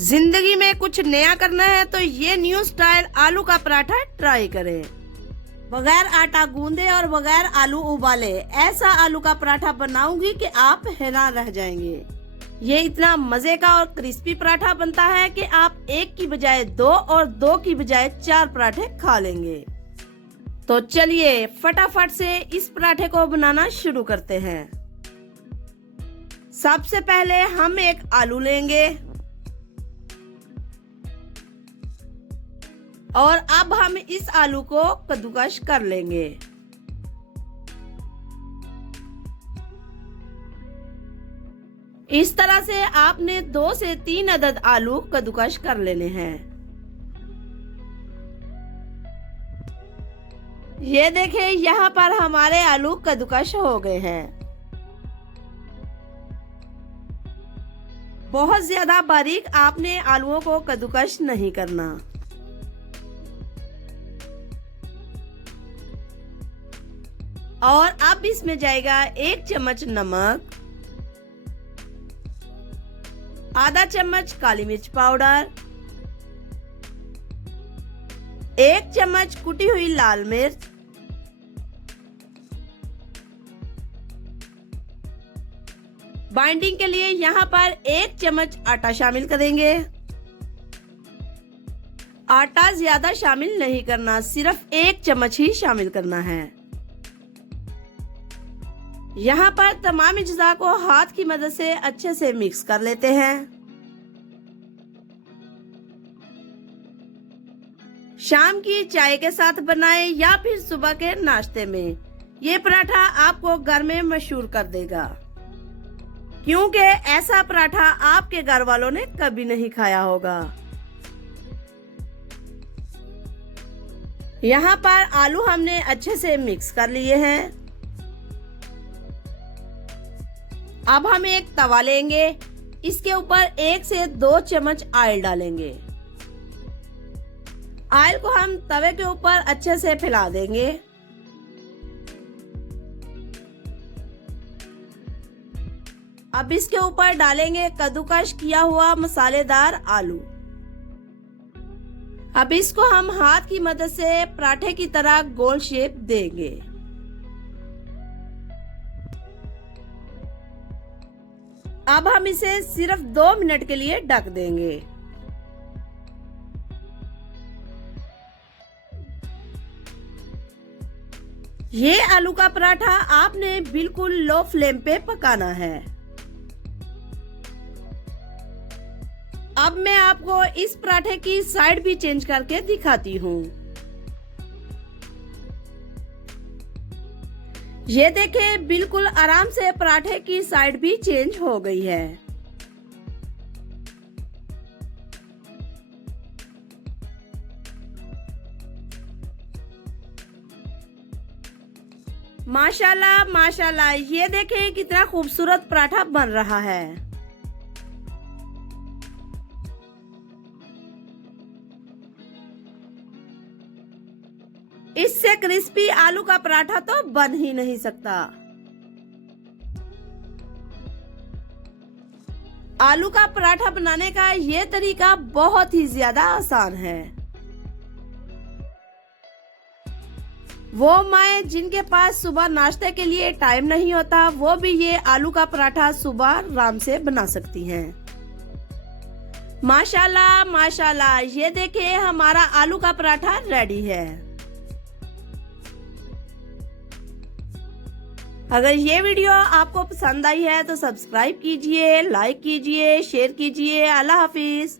जिंदगी में कुछ नया करना है तो ये न्यू स्टाइल आलू का पराठा ट्राई करें। बगैर आटा गूंदे और बगैर आलू उबाले ऐसा आलू का पराठा बनाऊंगी कि आप हैरान रह जाएंगे। ये इतना मजे का और क्रिस्पी पराठा बनता है कि आप एक की बजाय दो और दो की बजाय 4 पराठे खा लेंगे। तो चलिए फटाफट से इस पराठे को बनाना शुरू करते हैं। सबसे पहले हम एक आलू लेंगे और अब हम इस आलू को कद्दूकस कर लेंगे। इस तरह से आपने 2 से 3 अदद आलू कद्दूकस कर लेने हैं। ये देखें, यहाँ पर हमारे आलू कद्दूकस हो गए हैं। बहुत ज्यादा बारीक आपने आलूओं को कद्दूकस नहीं करना। और अब इसमें जाएगा 1 चम्मच नमक, आधा चम्मच काली मिर्च पाउडर, 1 चम्मच कुटी हुई लाल मिर्च, बाइंडिंग के लिए यहाँ पर 1 चम्मच आटा शामिल करेंगे। आटा ज्यादा शामिल नहीं करना, सिर्फ 1 चम्मच ही शामिल करना है। यहाँ पर तमाम अज्जा को हाथ की मदद से अच्छे से मिक्स कर लेते हैं। शाम की चाय के साथ बनाएं या फिर सुबह के नाश्ते में, ये पराठा आपको घर में मशहूर कर देगा, क्योंकि ऐसा पराठा आपके घर वालों ने कभी नहीं खाया होगा। यहाँ पर आलू हमने अच्छे से मिक्स कर लिए हैं। अब हम एक तवा लेंगे, इसके ऊपर 1 से 2 चम्मच ऑयल डालेंगे। ऑयल को हम तवे के ऊपर अच्छे से फैला देंगे। अब इसके ऊपर डालेंगे कद्दूकस किया हुआ मसालेदार आलू। अब इसको हम हाथ की मदद से पराठे की तरह गोल शेप देंगे। अब हम इसे सिर्फ 2 मिनट के लिए ढक देंगे। ये आलू का पराठा आपने बिल्कुल लो फ्लेम पे पकाना है। अब मैं आपको इस पराठे की साइड भी चेंज करके दिखाती हूँ। ये देखें, बिल्कुल आराम से पराठे की साइड भी चेंज हो गई है। माशाल्लाह माशाल्लाह, ये देखें कितना खूबसूरत पराठा बन रहा है। इससे क्रिस्पी आलू का पराठा तो बन ही नहीं सकता। आलू का पराठा बनाने का ये तरीका बहुत ही ज्यादा आसान है। वो माएं जिनके पास सुबह नाश्ते के लिए टाइम नहीं होता, वो भी ये आलू का पराठा सुबह आराम से बना सकती हैं। माशाल्लाह माशाल्लाह, ये देखें हमारा आलू का पराठा रेडी है। अगर ये वीडियो आपको पसंद आई है तो सब्सक्राइब कीजिए, लाइक कीजिए, शेयर कीजिए। अल्लाह हाफिज।